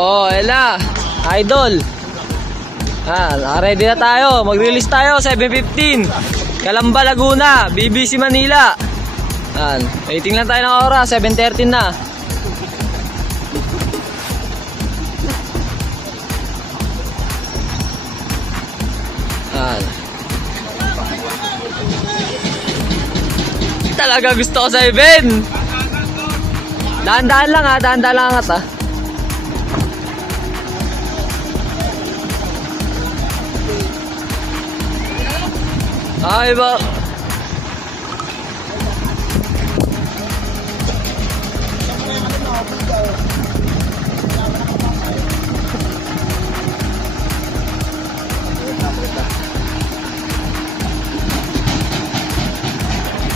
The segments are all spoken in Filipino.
Oh, ela. Idol. Ready na tayo. Mag-release tayo 7:15. Calamba, Laguna, BBC Manila. Waiting lang tayo ng oras, 7:13 na. Talaga gusto ko sa event. Dahan-dahan lang ha, dahan-dahan lang angat ha. Ay ba?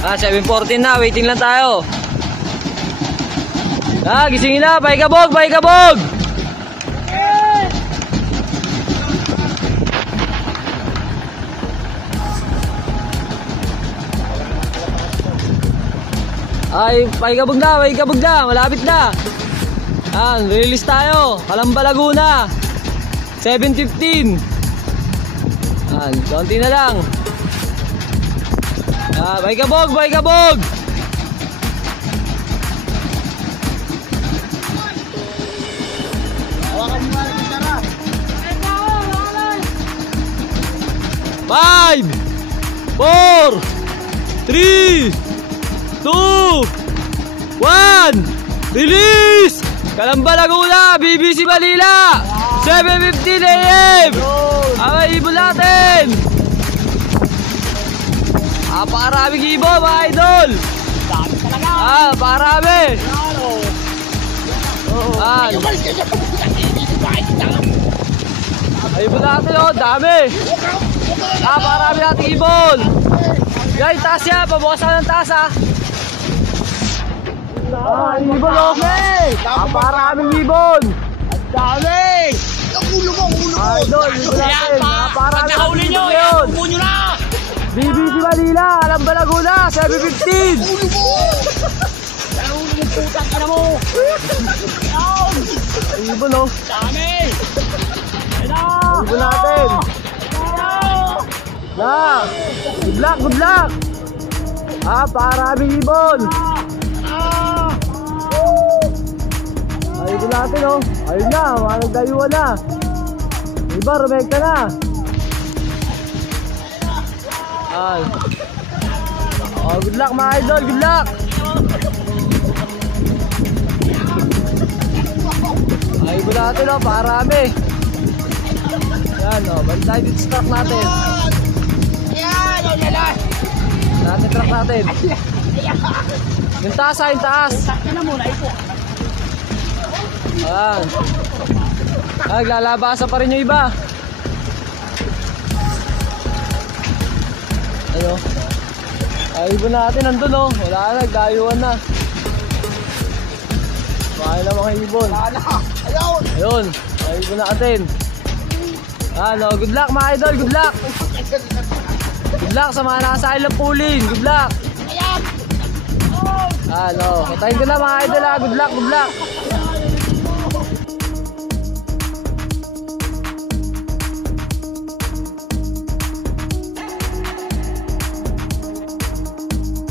Ah, 7:14 na, waiting lang tayo. Gisingin na, paikabog, paikabog. Ay, paikabog na, malapit na. Release tayo, Calamba, Laguna, 7:15. Konti na lang. Paikabog, paikabog. Five, 4, 3, 2, 1. Release! Calamba, Laguna, BBC Manila, 7:15 AM. Ibon natin. Pakaraming ibon mga idol. Dami talaga. Pakarami. Ibon natin dami. Pakarami natin ibon. Guys, taas yan, pabukasan ng taas ha. Ibon paraming ibon. Dami. Ang ulo mo. Idol, ibon natin. Pag nakahuli nyo, iupo nyo na. BBC Manila, Calamba, Laguna, 7:15. Ulo mo. Ang ulo mo, putang ina mo. Ibon Dami. Ibon natin. Good luck, good luck. Paraming ibon. Ibon natin ayun na, mga nagdayuan na. Iba, rumekta na. Good luck mga idol, good luck. Ibon natin parami. Yan bantay dito sa truck natin. Natin truck natin. Yung taas yung taas. Naglalabasa pa rin yung iba. Ibon natin nandun wala na, nagdayuan na. Bakit na mga ibon. Ayun, ibon natin. Good luck mga idol, good luck. Good luck sa mga nasa island pooling, good luck. Katayin ko na mga idol good luck, good luck.